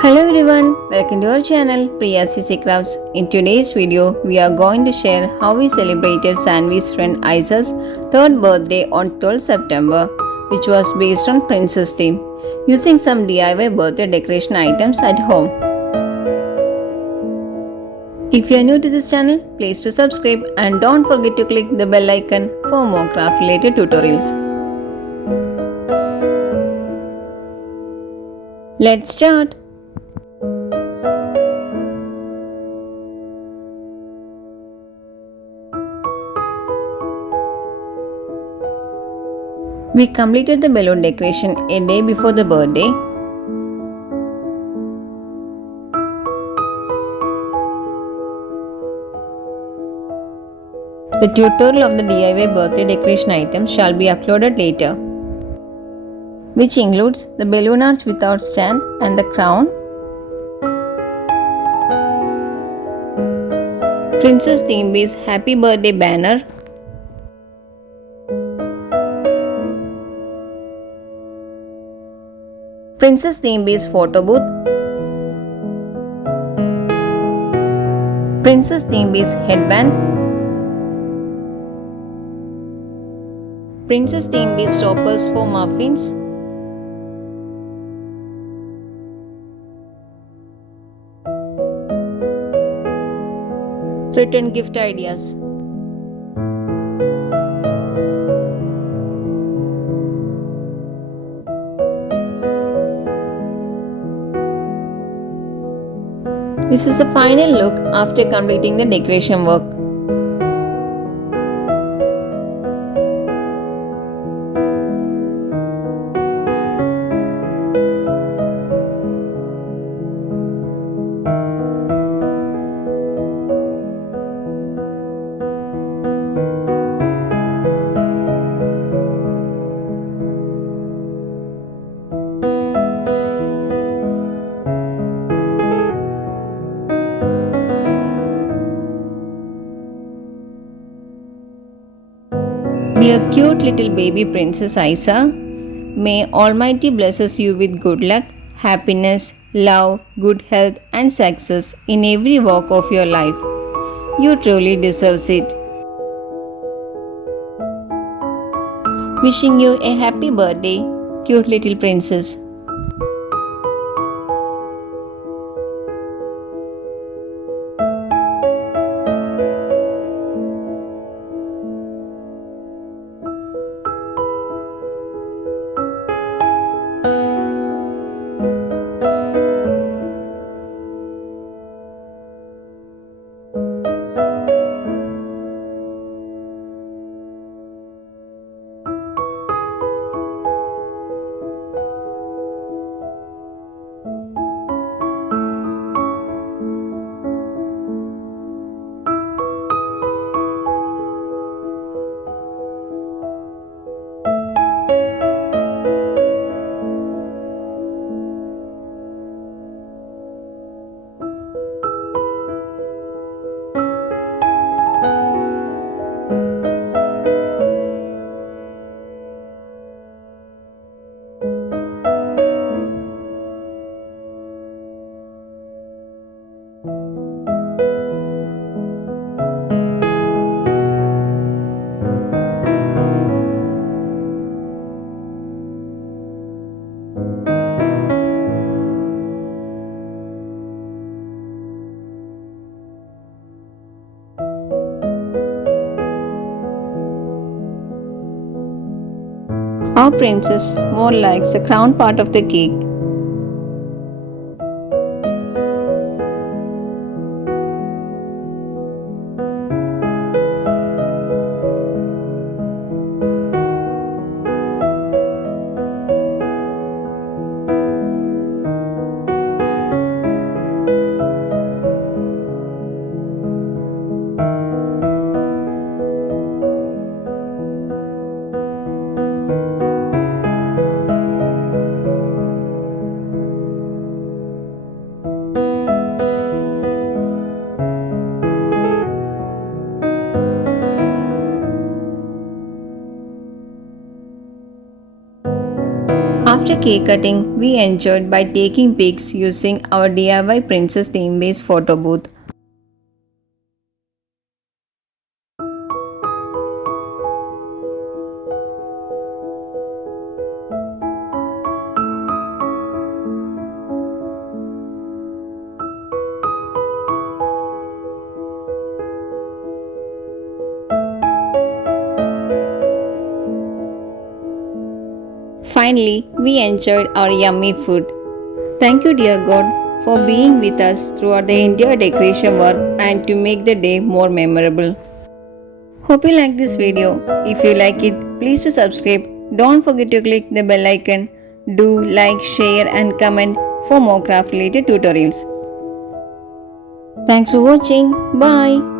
Hello everyone, welcome to our channel Priya CC Crafts. In today's video, we are going to share how we celebrated Sanvi's friend Isa's third birthday on 12th September, which was based on princess theme, using some DIY birthday decoration items at home. If you are new to this channel, please to subscribe and don't forget to click the bell icon for more craft related tutorials. Let's start. We completed the balloon decoration a day before the birthday. The tutorial of the DIY birthday decoration items shall be uploaded later, which includes the balloon arch without stand and the crown, princess theme based happy birthday banner, princess theme based photo booth, princess theme based headband, princess theme based toppers for muffins, return gift ideas. This is the final look after completing the decoration work. Dear cute little baby princess Isa, may Almighty blesses you with good luck, happiness, love, good health and success in every walk of your life. You truly deserve it. Wishing you a happy birthday, cute little princess. Our princess more likes the crown part of the cake. After cake cutting, we enjoyed by taking pics using our DIY princess theme based photo booth. Finally, we enjoyed our yummy food. Thank you, dear God, for being with us throughout the entire decoration work and to make the day more memorable. Hope you like this video. If you like it, please do subscribe. Don't forget to click the bell icon. Do like, share, and comment for more craft related tutorials. Thanks for watching. Bye.